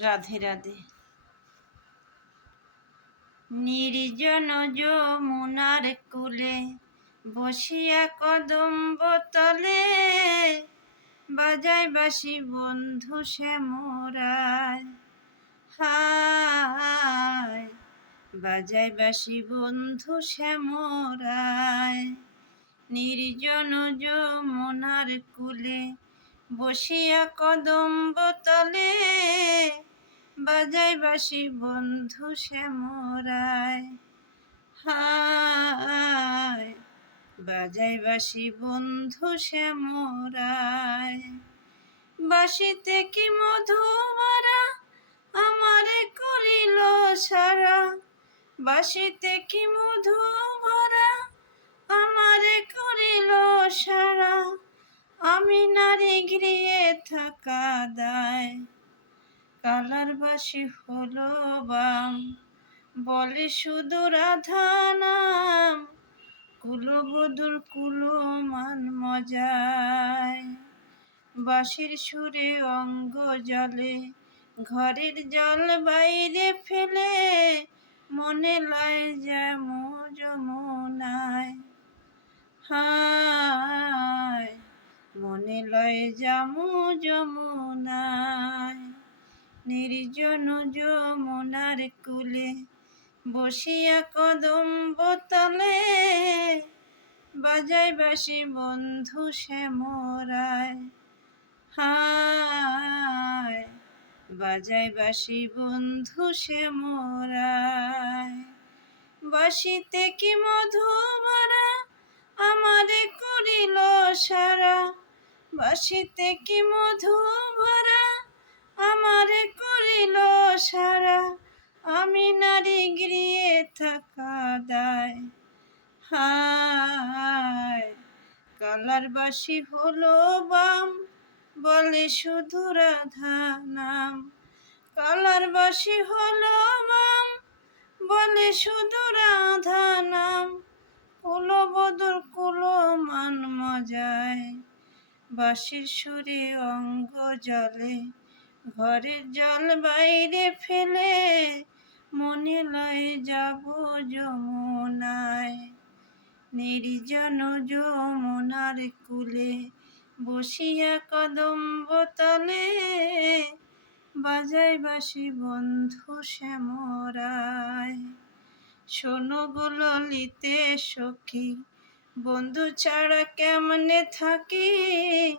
রাধে রাধে। নির্জন যমুনার কূলে বসিয়া কদম্ব তলে বাজায় বাঁশি বন্ধু শ্যামরায়। হায় বাজায় বাঁশি বন্ধু শ্যামরায়। নির্জন যমুনার কূলে বসিয়া কদম্ব তলে বাজায় বাঁশি বন্ধু শ্যামরায়। হায় বাজায় বাঁশি বন্ধু শ্যামরায়। বাঁশিতে কি মধু ভরা আমারে করিল সারা। বাঁশিতে কি মধু ভরা আমারে করিল সারা। আমি নারী গৃহে থাকা দায়। কালার বাঁশি হলো বাম বলে শুধু রাধা নাম। কুলবধূর কুলমান মজায়। বাঁশির সুরে অঙ্গ জলে ঘরের জল বাইরে ফেলে মনে লয় যেমন যমুনায়। হায় মনে লয় যামু যমুনায়। নির্জন যমুনার কূলে বসিয়া কদম্ব তলে বাজায় বাঁশি বন্ধু শ্যামরায়। হায় বাজায় বাঁশি বন্ধু শ্যামরায়। বাঁশিতে কি মধু ভরা আমারে করিল সারা। বাঁশিতে কি মধু ভরা আমারে করিল সারা। আমি নারী গৃহে থাকা দায়। হায় কালার বাঁশি হলো বাম বলে শুধু রাধা নাম। কালার বাঁশি হলো বাম বলে শুধু রাধা নাম। কুলবধূর কুলমান মজায়। বাঁশির সুরে অঙ্গ জলে ঘরের জল বাইরে ফেলে মনে লয় যাব যমুনায়। নির্জন যমুনার কূলে বসিয়া কদম্ব তলে বাজায় বাঁশি বন্ধু শ্যামরায়। শোনো গো ললিতে সখী বন্ধু ছাড়া কেমনে থাকি।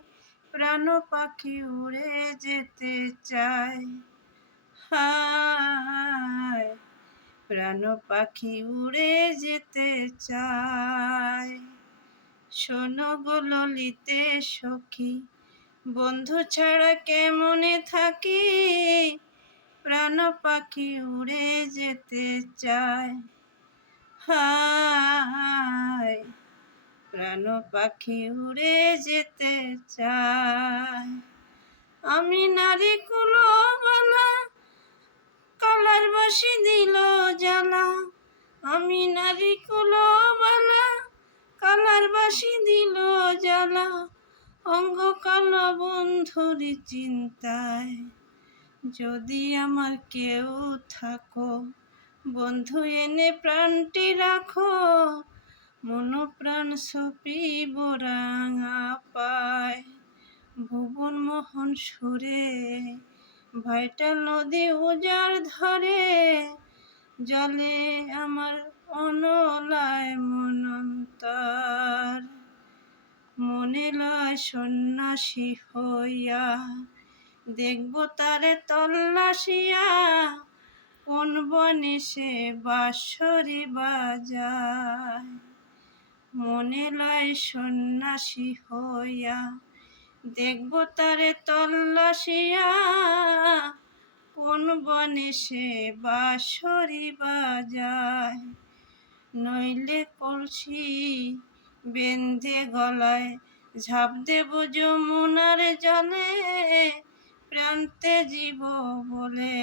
প্রাণ পাখি উড়ে যেতে চায়। হায় প্রাণ পাখি উড়ে যেতে চায়। শোনো গো ললিতে সখী বন্ধু ছাড়া কেমনে থাকি। প্রাণ পাখি উড়ে যেতে চায়। হায় প্রাণ পাখি উড়ে যেতে চায়। আমি নারী কুলবালা কালার বাঁশি দিল জ্বালা। আমি নারী কুলবালা কালার বাঁশি দিল জ্বালা। অঙ্গ কালো বন্ধুর চিন্তায়। যদি আমার কেউ থাকো বন্ধু এনে প্রাণটি রাখো। মন প্রাণ সপিব রাঙা পায়। ভুবন মোহন সুরে ভাইটা নদী উজাড় ধরে। জলে আমার অনলায় মনন্তর। মনে লয় সন্ন্যাসী হইয়া দেখব তারে তল্লাশিয়া। কোন বনে সে বাঁশরি বাজায়। মনে লয় সন্ন্যাসী হইয়া দেখব তারে তল্লাশিয়া। কোন বনে সে বাঁশরি বাজায়। নইলে কলসি বেঁধে গলায় ঝাঁপ দেব যমুনার জলে। প্রান্তে জীব বলে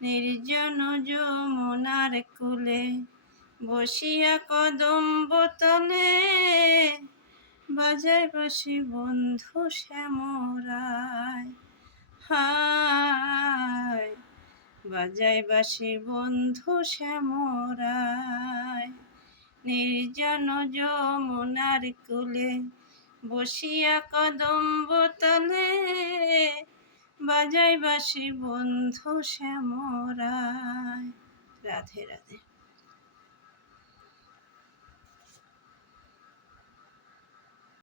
নির্জন যমুনার কূলে বসিয়া কদম্ব তলে বাজায় বাঁশি বন্ধু শ্যামরায়। বাজায় বাঁশি বন্ধু শ্যামরায়। নির্জন যমুনার কূলে বসিয়া কদম্ব তলে বাজায় বাঁশি বন্ধু শ্যামরায়। রাধে রাধে।